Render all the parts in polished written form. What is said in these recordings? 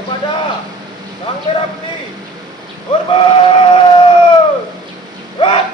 kepada Sang Merah Putih. Hormat! Gerak!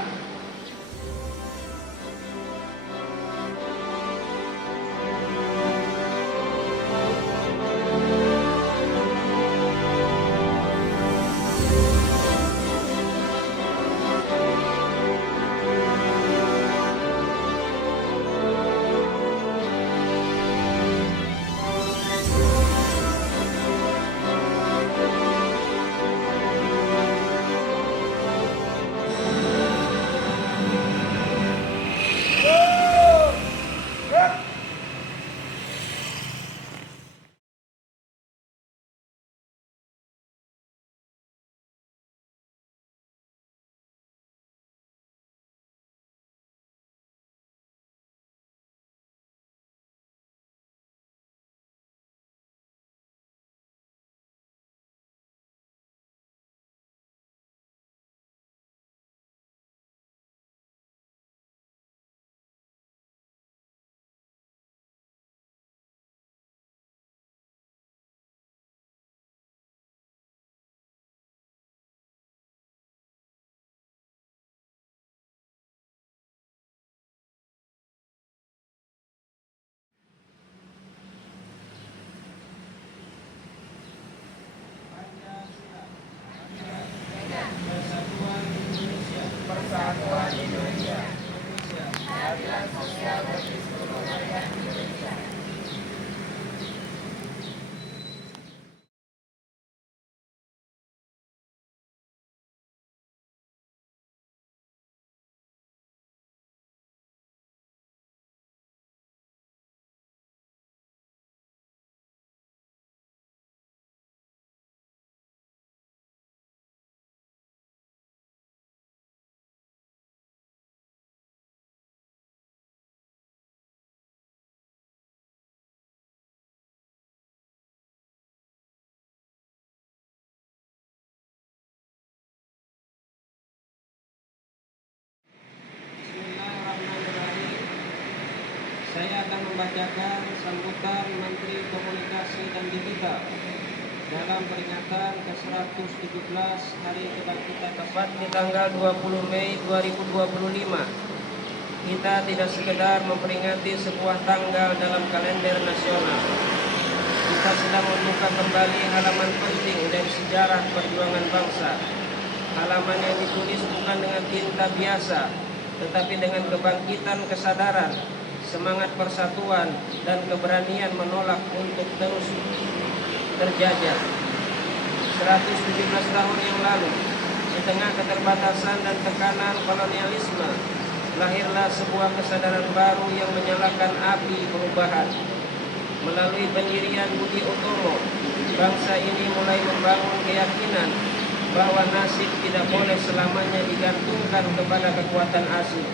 Persatuan Indonesia. Keadilan sosial bagi seluruh rakyat Indonesia. Saya akan membacakan sambutan Menteri Komunikasi dan Digital dalam peringatan ke-117 Hari Kebangkitan tepat di tanggal 20 Mei 2025. Kita tidak sekedar memperingati sebuah tanggal dalam kalender nasional. Kita sedang membuka kembali halaman penting dari sejarah perjuangan bangsa. Halaman yang ditulis bukan dengan tinta biasa, tetapi dengan kebangkitan kesadaran, semangat persatuan, dan keberanian menolak untuk terus terjajah. 117 tahun yang lalu, di tengah keterbatasan dan tekanan kolonialisme, lahirlah sebuah kesadaran baru yang menyalakan api perubahan. Melalui pendirian Budi Utomo, bangsa ini mulai membangun keyakinan bahwa nasib tidak boleh selamanya digantungkan kepada kekuatan asing,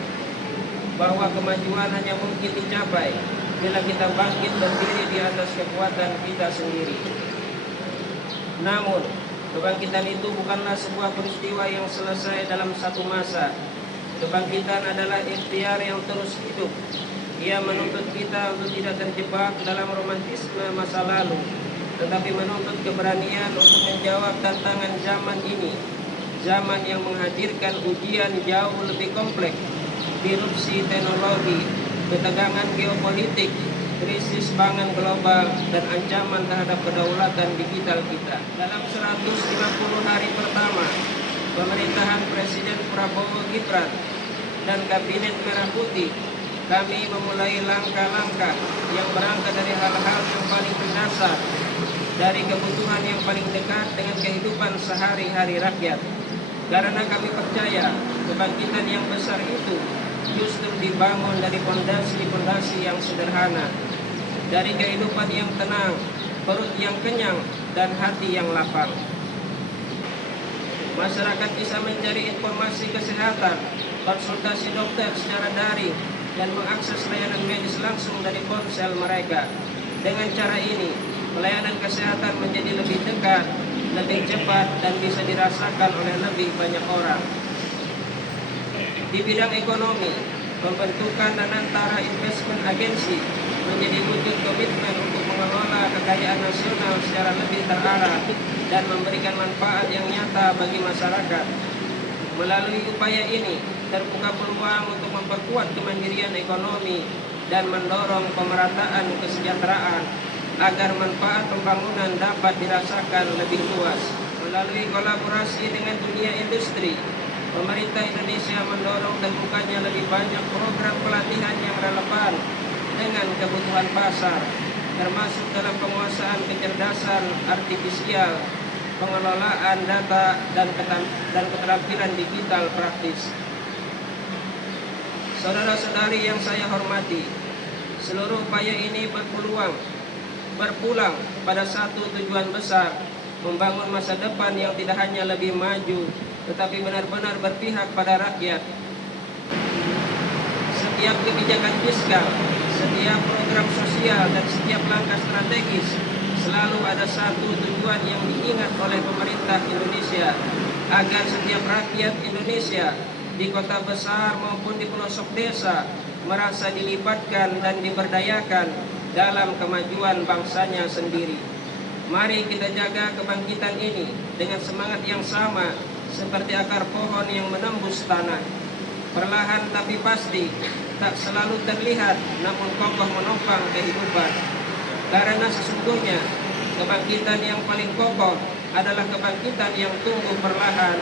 bahwa kemajuan hanya mungkin dicapai bila kita bangkit berdiri di atas kekuatan kita sendiri. Namun, kebangkitan itu bukanlah sebuah peristiwa yang selesai dalam satu masa. Kebangkitan adalah ikhtiar yang terus hidup. Ia menuntut kita untuk tidak terjebak dalam romantisme masa lalu, tetapi menuntut keberanian untuk menjawab tantangan zaman ini, zaman yang menghadirkan ujian jauh lebih kompleks, disrupsi teknologi, ketegangan geopolitik, krisis pangan global, dan ancaman terhadap kedaulatan digital kita. Dalam 150 hari pertama pemerintahan Presiden Prabowo Gibran dan Kabinet Merah Putih, kami memulai langkah-langkah yang berangkat dari hal-hal yang paling mendasar, dari kebutuhan yang paling dekat dengan kehidupan sehari-hari rakyat. Karena kami percaya kebangkitan yang besar itu justru dibangun dari fondasi-fondasi yang sederhana, dari kehidupan yang tenang, perut yang kenyang, dan hati yang lapang. Masyarakat bisa mencari informasi kesehatan, konsultasi dokter secara daring, dan mengakses layanan medis langsung dari ponsel mereka. Dengan cara ini, pelayanan kesehatan menjadi lebih dekat, lebih cepat, dan bisa dirasakan oleh lebih banyak orang. Di bidang ekonomi, pembentukan dan antara investment agency menjadi wujud komitmen untuk mengelola kekayaan nasional secara lebih terarah dan memberikan manfaat yang nyata bagi masyarakat. Melalui upaya ini, terbuka peluang untuk memperkuat kemandirian ekonomi dan mendorong pemerataan kesejahteraan agar manfaat pembangunan dapat dirasakan lebih luas. Melalui kolaborasi dengan dunia industri, pemerintah Indonesia mendorong terbukanya lebih banyak program pelatihan yang relevan dengan kebutuhan pasar, termasuk dalam penguasaan kecerdasan artifisial, pengelolaan data, dan keterampilan digital praktis. Saudara-saudari yang saya hormati, seluruh upaya ini berpulang pada satu tujuan besar, membangun masa depan yang tidak hanya lebih maju, tetapi benar-benar berpihak pada rakyat. Setiap kebijakan fiskal, setiap program sosial, dan setiap langkah strategis selalu ada satu tujuan yang diingat oleh pemerintah Indonesia, agar setiap rakyat Indonesia di kota besar maupun di pelosok desa merasa dilibatkan dan diberdayakan dalam kemajuan bangsanya sendiri. Mari kita jaga kebangkitan ini dengan semangat yang sama seperti akar pohon yang menembus tanah. Perlahan tapi pasti, tak selalu terlihat, namun kokoh menopang kehidupan. Karena sesungguhnya kebangkitan yang paling kokoh adalah kebangkitan yang tumbuh perlahan,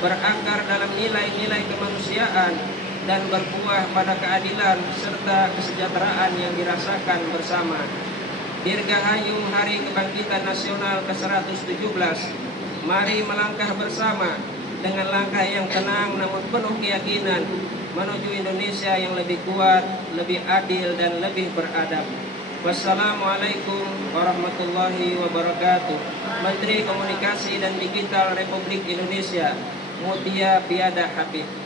berakar dalam nilai-nilai kemanusiaan, dan berbuah pada keadilan serta kesejahteraan yang dirasakan bersama. Dirgahayu Hari Kebangkitan Nasional ke-117. Mari melangkah bersama dengan langkah yang tenang namun penuh keyakinan menuju Indonesia yang lebih kuat, lebih adil, dan lebih beradab. Wassalamualaikum warahmatullahi wabarakatuh. Menteri Komunikasi dan Digital Republik Indonesia, Mutia Piada Habib.